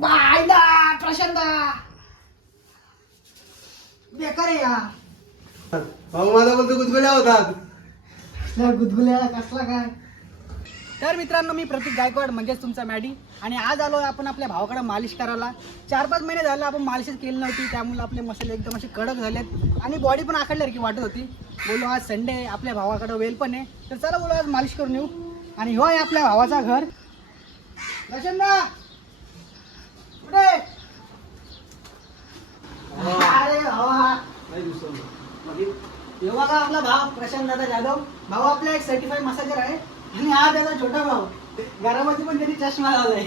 बायला प्रशांत बेकार आहे यार. मला बोलतो गुदगुल्या होतात. गुदगुल्या कसला काय. तर मित्रांनो, मी प्रतीक गायकवाड म्हणजेच तुमचा मॅडी, आणि आज आलो आपण आपल्या भावाकडे मालिश करायला. 4-5 महिने झाले आपण मालिशच केली नव्हती, त्यामुळे आपले मसाले एकदम असे कडक झालेत आणि बॉडी पण आखडल्यासारखी वाटत होती. बोललो आज संडे आहे, आपल्या भावाकडे वेल पण आहे, तर चला बोलू आज मालिश करून येऊ. आणि हो आहे आपल्या भावाचा घर. प्रशांत कुठे? अरे भावा, हे बघा आपला भाव प्रशांत दादा जाधव. भाऊ आपला एक सर्टिफाईड मसाजर आहे आणि हा त्याचा छोटा भाऊ. घरामध्ये पण त्यांनी चष्मा लावलाय.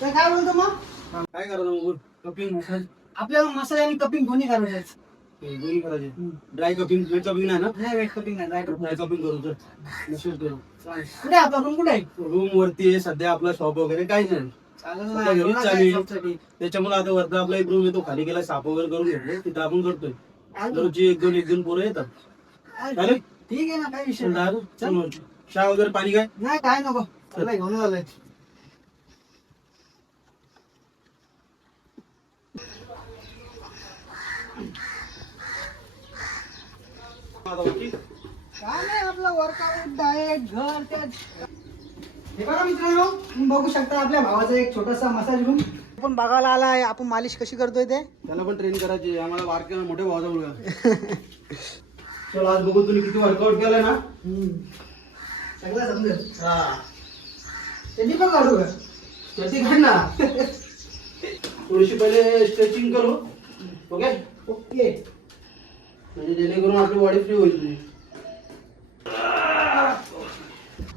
तर काय बोलतो मग? काय करायचं मग? Cupping massage. आपल्याला मसाज आणि कपिंग दोन्ही करायचं. दोन्ही करायचे. ड्राय कपिंग, वेट कपिंग नाही ना? नाही, वेट कपिंग नाही, ड्राय कपिंग करू तर मसाज करू. कुठे आहे आपला रूम? कुठे आहे? रूम वरती आहे सध्या. आपला शॉप वगैरे काहीच नाही. सध्या घरीच चालू आहे. त्याच्यामुळे आता वरता आपला एक रूम येतो, खाली गेला साफ वगैरे करून घेतो, तिथं आपण करतोय. दररोजची एक दोन पोरं येतात. चालेल, ठीक आहे ना, काही विषय नाही. चल, चहा वगैरे पाणी काय? नाही, काय नको. चला घेऊन आलोय. काय नाही, आपलं वर्कआउट, डाएट, घर, त्यात. हे बघा मित्रांनो, तुम्ही बघू शकता आपल्या भावाचा एक छोटासा मसाज रूम. आपण बघायला आलाय आपण मालिश कशी करतोय ते. त्याला पण ट्रेन करायची. आम्हाला बारक्या मोठे भावाचा मुलगा. चल, आज बघू तुम्ही किती वर्कआउट केलाय ना. सगळं समजेल. हा, त्यांनी पण काढू का? त्याची काढ ना. थोडीशी पहिले स्ट्रेचिंग करू. Okay okay. म्हणजे जेणेकरून आपली बॉडी फ्री होईल तुझी.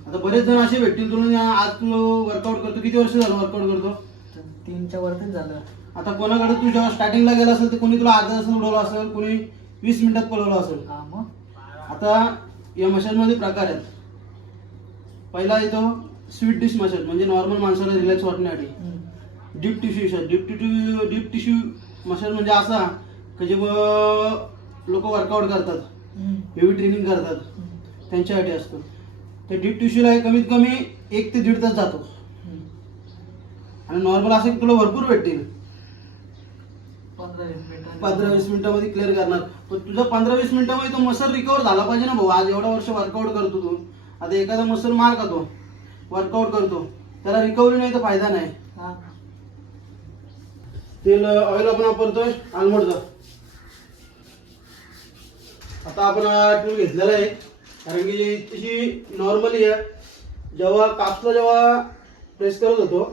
आता बरेच जण असे भेटतील तुला, आज तू वर्कआउट करतो. किती वर्ष झालं वर्कआउट करतो? 3च्या वरतीच झालं. आता कोणाकडे तू जेव्हा स्टार्टिंगला गेला असेल तर कोणी तुला अर्धा तास उडवलं असेल, कोणी 20 मिनिटात पळवलं असेल. हा, मग आता या मशाजमध्ये प्रकार आहेत. पहिला येतो स्वीट डिश मशाज, म्हणजे नॉर्मल माणसाला रिलॅक्स वाटण्यासाठी. डीप टिश्यू मशाज म्हणजे असा की जे लोक वर्कआउट करतात, हेवी ट्रेनिंग करतात, त्यांच्यासाठी असतो. त्या डीप टिश्यूला कमीत कमी 1 ते 1.5 तास जातो. आणि नॉर्मल असं की तुला भरपूर भेटतील, 15-20 मिनिटांमध्ये क्लिअर करणार. पण तुझं 15-20 मिनिटांमध्ये तो मसल रिकवर झाला पाहिजे ना भाऊ. आज एवढा वर्ष वर्कआउट करतो तू. आता एखादा मसल मार खातो, वर्कआउट करतो, त्याला रिकव्हरी नाही तर फायदा नाही. तेल ऑइल आपण वापरतोय आलमंडचं. आता आपण टूल घेतलेला आहे, कारण की तशी नॉर्मली आहे. जेव्हा कापला जेव्हा प्रेस करत होतो,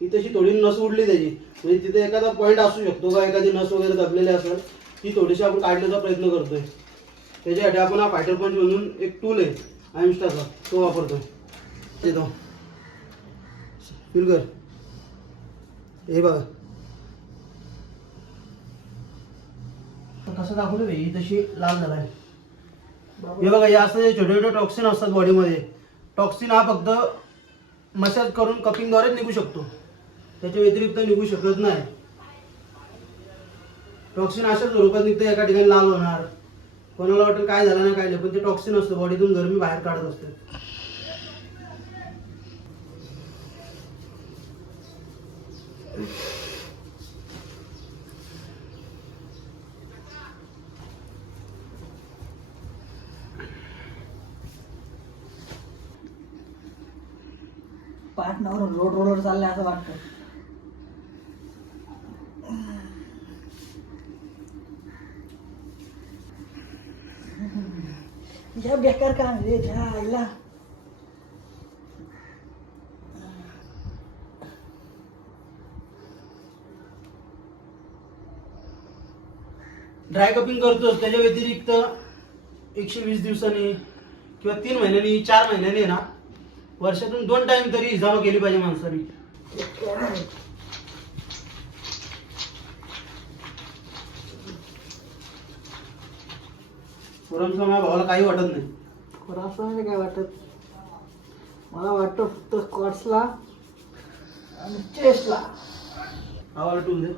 ही तशी थोडी नस उडली त्याची, म्हणजे तिथे एखादा पॉईंट असू शकतो का, एखादी नस वगैरे दबलेली असेल, ती थोडीशी आपण काढण्याचा प्रयत्न करतोय. त्याच्यासाठी आपण हा फायटर पंच म्हणून एक टूल आहे आयमस्टारचा, तो वापरतो. येतो फील कर. हे बघा कसं दाखवलं, ही तशी लाल झाला आहे. हे बघा, हे असं छोटे छोटे टॉक्सिन असतात बॉडीमध्ये. टॉक्सिन हा फक्त मसाज करून कपिंगद्वारेच निघू शकतो, त्याच्या व्यतिरिक्त निघू शकत नाही. टॉक्सिन अशाच स्वरूपात निघतं, एका ठिकाणी लाल होणार, कोणाला वाटेल काय झालं ना काय नाही, पण ते टॉक्सिन असतं, बॉडीतून गरमी बाहेर काढत असते. पार्टनर रोड रोलर चाललंय असं वाटतं. या बेकार काम रे जायला. ड्राय कपिंग करतो, त्याच्या व्यतिरिक्त 120 दिवसांनी किंवा 3 महिन्यांनी 4 महिन्यांनी आहे ना, वर्षातून 2 टाइम तरी हिजामा केली पाहिजे माणसाने. माझ्या भावाला काही वाटत नाही. असं काय वाटत, मला वाटतं फक्त स्क्वॉट्सला आणि चेस्टला. आवाला टूल दे.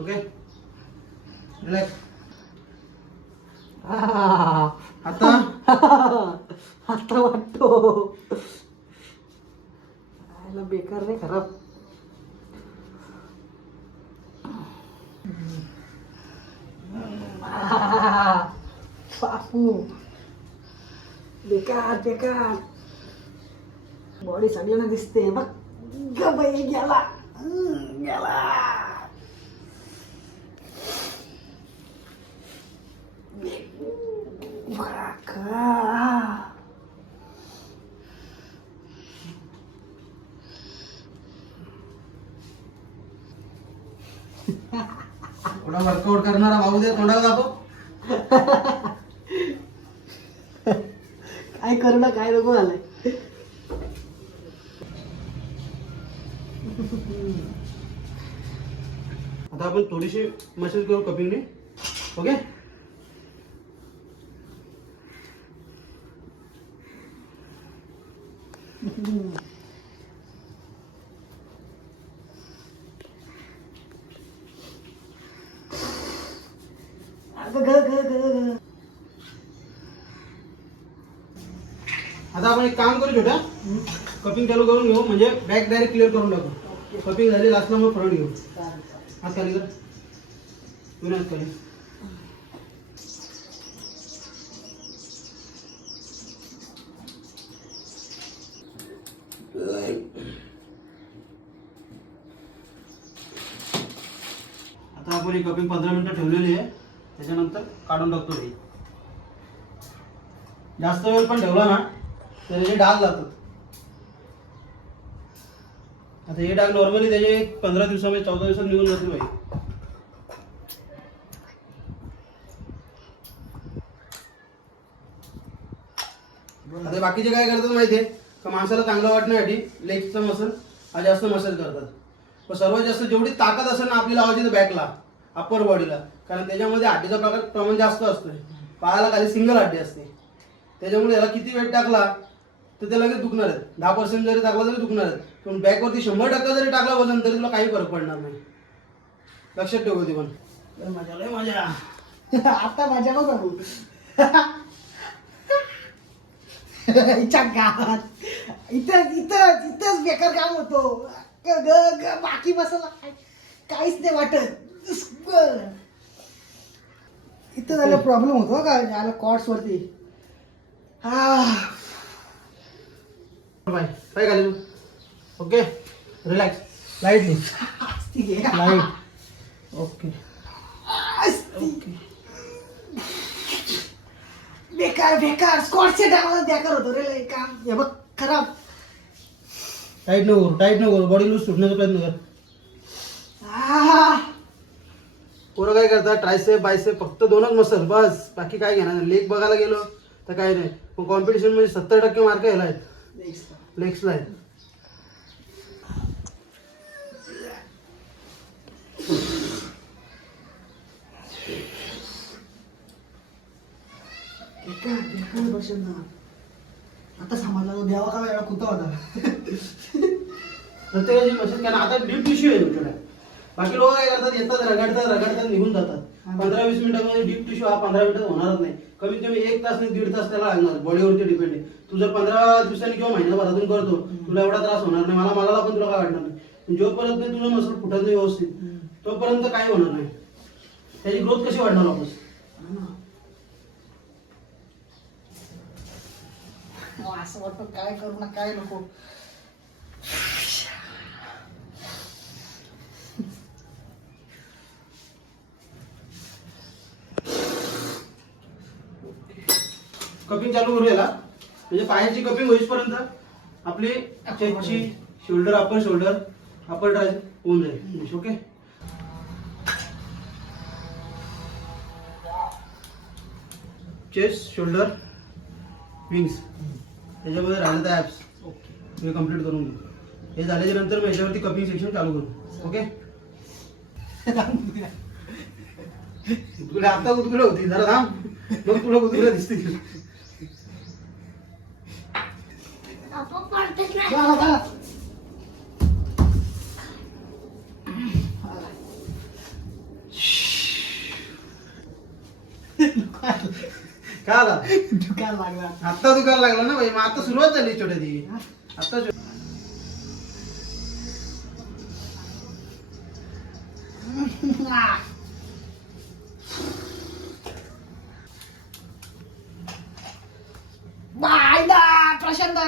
Okay, relax. आता आता वाटतो बेकार रे खराब. बापू बेकार बेकार. बॉडी सगळ्यांना दिसते बघ. बाई गेला गेला. थोडा वर्कआउट करणारा भाऊ दे तोंडाला दाखव. काय करू ना काय नको झालंय. आता आपण थोडीशी मसाज करू कपिंगने. ओके. आता आपण एक काम करू छोट्या. कपिंग चालू करून घेऊ म्हणजे बॅक डायरेक्ट क्लिअर करून टाकू. कपिंग झाली लास्टला मग फ्रंट घेऊ. हात खाली कर. दोन्ही हात खाली. आता आपण ही कपिंग 15 मिनिटं ठेवलेली आहे. त्याच्यानंतर काढून टाकतो. हे जास्त वेळ पण ठेवला ना तर हे डाग लागतात. आता हे डाग नॉर्मली त्याचे 15 दिवसामध्ये 14 दिवसात निघून जाते भाई. आता बाकीचे काय करतात माहितीये का, माणसाला चांगलं वाटण्यासाठी लेगचा मसल हा जास्त मसल करतात. पण सर्वात जास्त जेवढी ताकद असेल ना आपली लावायची तर बॅकला, अप्पर बॉडीला, कारण त्याच्यामध्ये हड्डीचा प्रमाण जास्त असतोय. पायाला खाली सिंगल हड्डी असते. त्याच्यामुळे याला किती वेट टाकला तर ते लगेच दुखणार आहे. 10% जरी टाकला तरी दुखणार आहे. पण बॅकवरती 100% जरी टाकला वजन तरी तुला काही फरक पडणार नाही. लक्षात ठेव. ती पण मजा लय मजा. आता माझ्या बघ गावात इथंच बेकार काम होतो. बाकी बसायला काहीच नाही वाटत. इथं झालं प्रॉब्लेम होतो का झालं कॉर्ड्स वरती. बाय काय घालू. Okay relax lightly light. Okay बेकार बेकार स्कॉटचे टायमाला बेकार होतो रे काम. हे बघ खराब. टाईट नको करू. टाईट नको करू. बॉडी लूज सुटण्याचा प्रयत्न कर. पोरं काय करतात ट्रायसेप बायसेप फक्त 2च मसल बस. बाकी काय घेणार नाही. लेग बघायला गेलो तर काय नाही. पण कॉम्पिटिशन मध्ये 70% मार्क यायला आहेत लेग्सला आहेत. आता समजला देवा का वेळा कुठं होता. प्रत्येकाची मशीन कारण आता डीप टिश्यू आहे तुमच्याकडे. बाकी लोक काय करतात येतात रगडतात निघून जातात. 15-20 मिनिटांमध्ये डीप टिश्यू हा 15 मिनिटात होणारच नाही. कमीत कमी 1 तास नाही 1.5 तास त्याला लागणार. बॉडीवरती डिपेंड आहे. तू जर 15 दिवसांनी किंवा महिन्याभरातून करतो तुला एवढा त्रास होणार नाही. मला पण तुला काय वाटणार नाही. जोपर्यंत तुझं मसल फुटत नाही व्यवस्थित तोपर्यंत काही होणार नाही. त्याची ग्रोथ कशी वाढणार वापस. असं वाटतं काय करू ना काय नको. कपिंग चालू करू याला. म्हणजे पायाची कपिंग होईपर्यंत आपली चेस्टची शोल्डर अपर ट्राय होऊन जाईल. ओके चेस्ट शोल्डर विंग्स त्याच्यामध्ये राहिलं तर ॲप्स हे कम्प्लीट करून घेऊ. हे झाल्याच्या नंतर मग याच्यावरती कपिंग सेक्शन चालू करू. ओके तुला आता गुदगुलं होती जरा थांब मग तुला गुदगुलं दिसतील. काय आला दुकान लागला. आता दुकान लागला ना भाई. मग आता सुरुवात झाली छोट्या ती. आता बायदा प्रशांता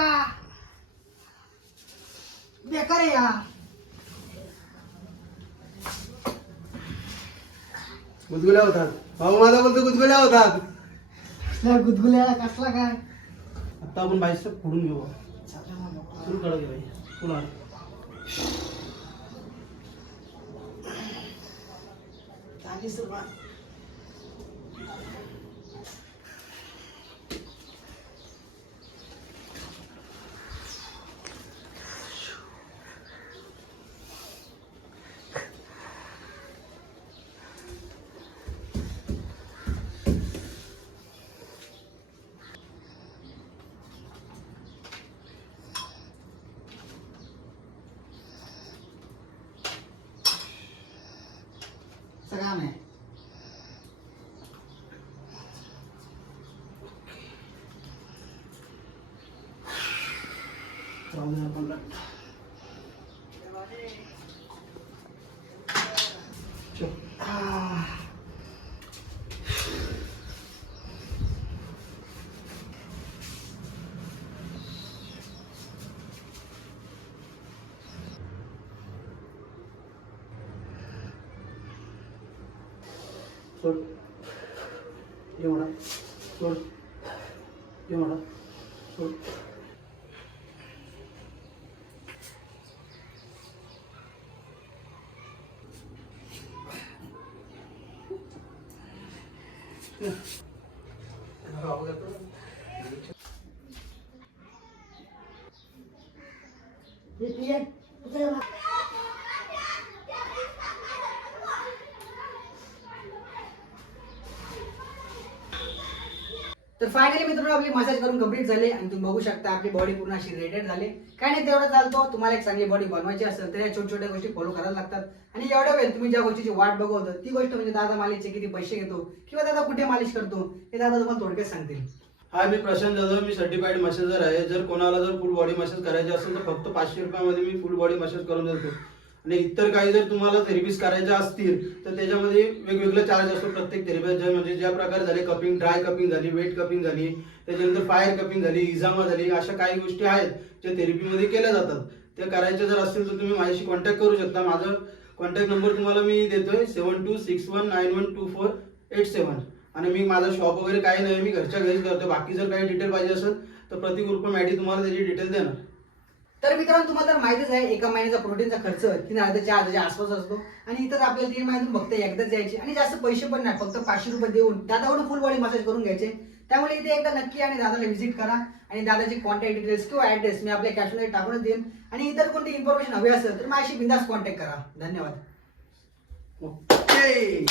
बेकार आहे यार. गुदगुल्या होतात भाऊ, माझा बोलतो गुदगुल्या होतात. कसला गुदगुल्या कसला काय. आता आपण बाईस फोडून घेऊ. फुल कडक आहे भाई, फुल आड. झाली सुरुवात. असं काम आहे. चालू आपण सोड एवढा सोड एवढा सोड. तर फायनली मित्रांनो आपली मसाज करून कंप्लीट झाले आणि तुम्ही बघू शकता आपली बॉडी पूर्ण अशी रेडेड झाली. काय नाही तेवढं चालतो. तुम्हाला एक चांगली बॉडी बनवायची असेल तर या छोट्या छोट्या गोष्टी फॉलो करायला लागतात. आणि एवढ्या वेळ तुम्ही ज्या गोष्टीची वाट बघवतो ती गोष्ट म्हणजे दादा मालिशचे किती पैसे घेतो किंवा दादा कुठे मालिश करतो हे दादा तुम्हाला थोडक्यात सांगतील. हाय, मी प्रशांत जाधव. मी सर्टिफाईड मसाजर आहे. जर कोणाला जर फुल बॉडी मसाज करायची असेल तर फक्त 500 रुपयामध्ये मी फुल बॉडी मसाज करून देतो. आणि इतर काही जर तुम्हाला थेरपीज करायच्या असतील तर त्याच्यामध्ये वेगवेगळे चार्ज असतो प्रत्येक थेरपी. म्हणजे ज्या प्रकारे झाले कपिंग, ड्राय कपिंग झाली, वेट कपिंग झाली, त्याच्यानंतर फायर कपिंग झाली, इजामा झाली, अशा काही गोष्टी आहेत ज्या थेरपीमध्ये केल्या जातात. त्या करायच्या जर असतील तर तुम्ही माझ्याशी कॉन्टॅक्ट करू शकता. माझा कॉन्टॅक्ट नंबर तुम्हाला मी देतोय 7261912487. आणि मी माझा शॉप वगैरे काही नाही, मी घरच्या घरीच करतो. बाकी जर काही डिटेल पाहिजे असेल तर प्रत्येक ग्रुप मॅडी तुम्हाला त्याची डिटेल देणार. तर मित्रांनो तुम्हाला तर माहितीच आहे एका महिन्याचा प्रोटीनचा खर्च 3,000 ते 4,000च्या आसपास असतो. आणि इतर आपल्याला 3 महिन्यातून फक्त एकदाच जायचे आणि जास्त पैसे पण नाही, फक्त 500 रुपये देऊन दादाकडून फुल बॉडी मसाज करून घ्यायचे. त्यामुळे इथे एकदा नक्की आणि दादाला व्हिजिट करा. आणि दादाची कॉन्टॅक्ट डिटेल्स किंवा ऍड्रेस मी आपल्या कॅप्शनमध्ये टाकूनच देईन. आणि इतर कोणती इन्फॉर्मेशन हवी असेल तर माझ्याशी बिंदास कॉन्टॅक्ट करा. धन्यवाद. ओके.